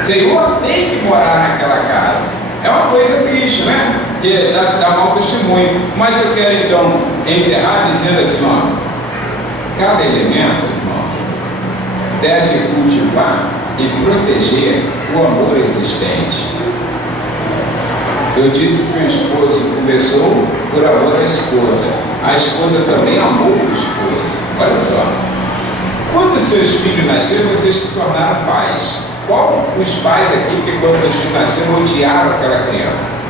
O Senhor tem que morar naquela casa. É uma coisa triste, né? Que dá mau testemunho. Mas eu quero então encerrar dizendo assim: ó, cada elemento, irmãos, deve cultivar e proteger o amor existente. Eu disse que o esposo começou por amor à esposa. A esposa também amou o esposo. Olha só. Quando seus filhos nasceram, vocês se tornaram pais. Qual os pais aqui que quando seus filhos nasceram odiaram aquela criança?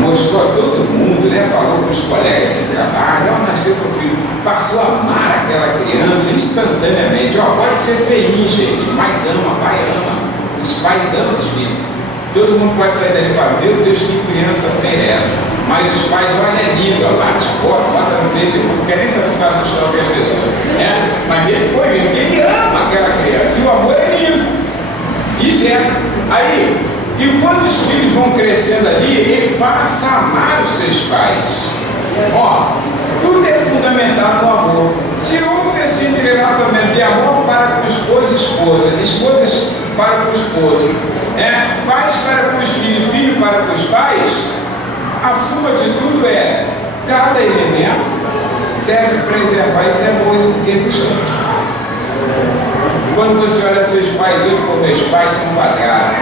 Mostrou a todo mundo, né? Falou para os colegas de trabalho: ó, nasceu para o filho. Passou a amar aquela criança instantaneamente. Ó, pode ser feliz, gente, mas ama, pai ama. Os pais amam os filhos. Todo mundo pode sair dali e falar: meu Deus, que criança merece. Mas os pais, olha, é lindo, lá as fotos, bota no Facebook, não quer nem saber se faz assustar as pessoas. Mas ele foi mesmo, porque ele ama aquela criança. E o amor é lindo. Isso é. Aí, e quando os filhos vão crescendo ali, ele passa a amar os seus pais. Ó, tudo é fundamentado no amor. Se houve esse entrelaçamento de amor para com o esposo e esposa, esposas para com o esposo, pais para com os filhos, filho para com os pais, a suma de tudo é: cada elemento deve preservar esse amor existente. Quando você olha seus pais hoje, como meus pais são padrastos,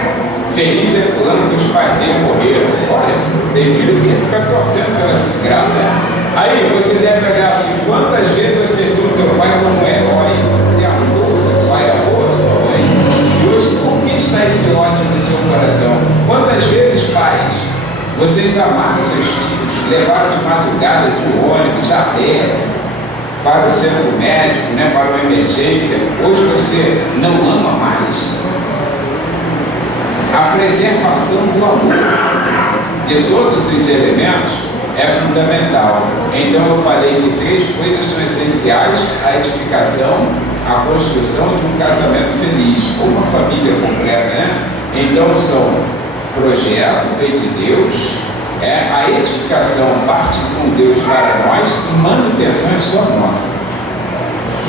feliz é fulano que os pais dele morreram. Olha, tem filho que fica torcendo pela desgraça. Aí você deve olhar assim: quantas vezes você viu o teu pai como um herói? Você amou seu pai, amou a sua mãe? E hoje, por que está esse ódio no seu coração? Quantas vezes, pais, vocês amaram seus filhos, levaram de madrugada de ônibus a pé para o centro médico, para uma emergência? Hoje você não ama mais. A preservação do amor de todos os elementos é fundamental. Então eu falei que 3 coisas são essenciais: a edificação, a construção de um casamento feliz, ou uma família completa, Então são projeto feito de Deus, a edificação parte com Deus para nós e manutenção é só nossa.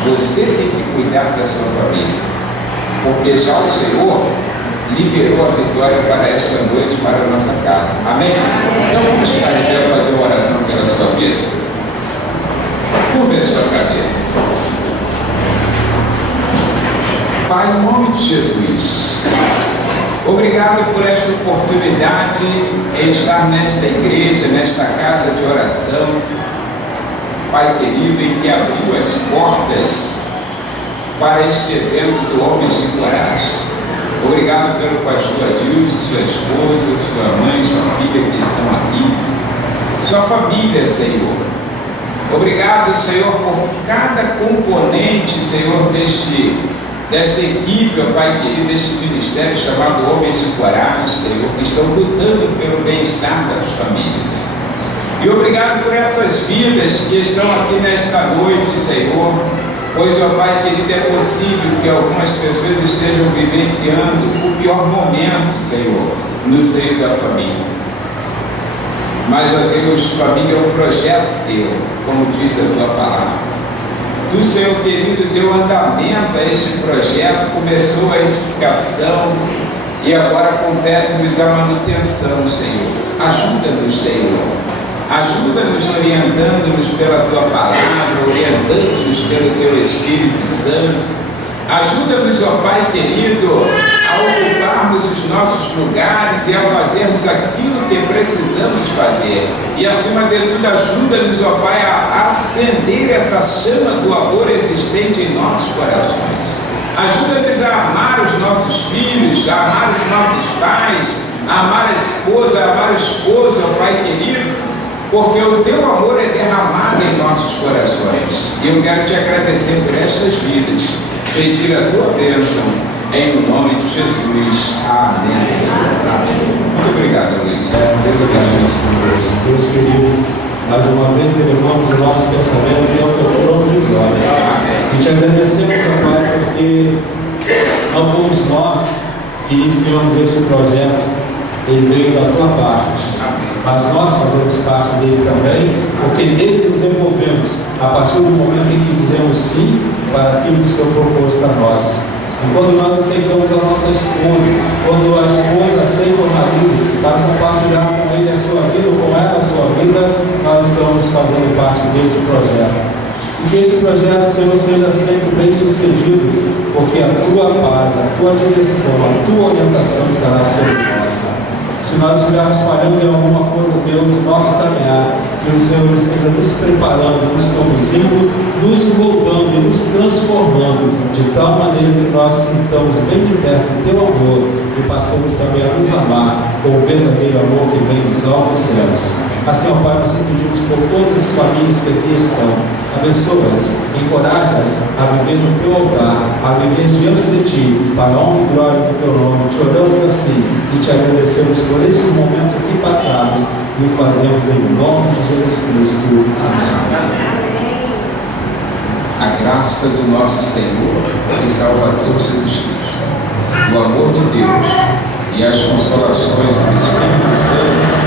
Você tem que cuidar da sua família, porque já o Senhor liberou a vitória para esta noite, para a nossa casa. Amém? Então vamos ficar de pé fazer uma oração pela sua vida. Curva a sua cabeça. Pai, em nome de Jesus, obrigado por esta oportunidade em estar nesta igreja, nesta casa de oração, Pai querido, em que abriu as portas para este evento do Homens de Coragem. Obrigado pelo pastor Adilson, sua esposa, sua mãe, sua filha que estão aqui, sua família, Senhor. Obrigado, Senhor, por cada componente, Senhor, desta equipe, ó Pai querido, deste ministério chamado Homens de Coragem, Senhor, que estão lutando pelo bem-estar das famílias. E obrigado por essas vidas que estão aqui nesta noite, Senhor, pois, ó Pai querido, é possível que algumas pessoas estejam vivenciando o pior momento, Senhor, no seio da família. Mas, ó Deus, família é um projeto teu, como diz a tua palavra. Tu, Senhor querido, deu andamento a este projeto, começou a edificação e agora compete-nos a manutenção, Senhor. Ajuda-nos, Senhor. Ajuda-nos orientando-nos pela tua palavra, orientando-nos pelo teu Espírito Santo. Ajuda-nos, ó Pai querido, a ocuparmos os nossos lugares e a fazermos aquilo que precisamos fazer. E, acima de tudo, ajuda-nos, ó Pai, a acender essa chama do amor existente em nossos corações. Ajuda-nos a amar os nossos filhos, a amar os nossos pais, a amar a esposa, a amar o esposo, ó Pai querido, porque o teu amor é derramado em nossos corações. E eu quero te agradecer por estas vidas, pedir a tua bênção, em nome de Jesus. Amém, Senhor. Amém. Muito obrigado, Luiz. Deus abençoe. Deus querido, mais uma vez elevamos o nosso pensamento e ao teu trono de glória. E te agradecemos, ó Pai, porque não fomos nós que iniciamos este projeto, ele veio da tua parte. Mas nós fazemos parte dele também, porque nele nos envolvemos a partir do momento em que dizemos sim para aquilo que o Senhor propôs para nós. E quando nós aceitamos a nossa esposa, quando a esposa aceita o marido para compartilhar com ele a sua vida, ou com ela a sua vida, nós estamos fazendo parte deste projeto. E que este projeto, Senhor, seja sempre bem sucedido, porque a tua paz, a tua direção, a tua orientação estará sobre nós. Se nós estivermos falhando em alguma coisa, Deus, o nosso caminhar, que o Senhor esteja nos preparando, nos conduzindo, nos moldando e nos transformando, de tal maneira que nós sintamos bem de perto o teu amor e passemos também a nos amar com o verdadeiro amor que vem dos altos céus. Assim, ó Pai, nós te pedimos por todas as famílias que aqui estão. Abençoa-as, encoraja-as a viver no teu altar, a viver diante de ti, para a honra e glória do teu nome. Te oramos assim e te agradecemos por estes momentos aqui passados e o fazemos em nome de Jesus Cristo. Amém. A graça do nosso Senhor e Salvador Jesus Cristo, o amor de Deus e as consolações do Espírito Santo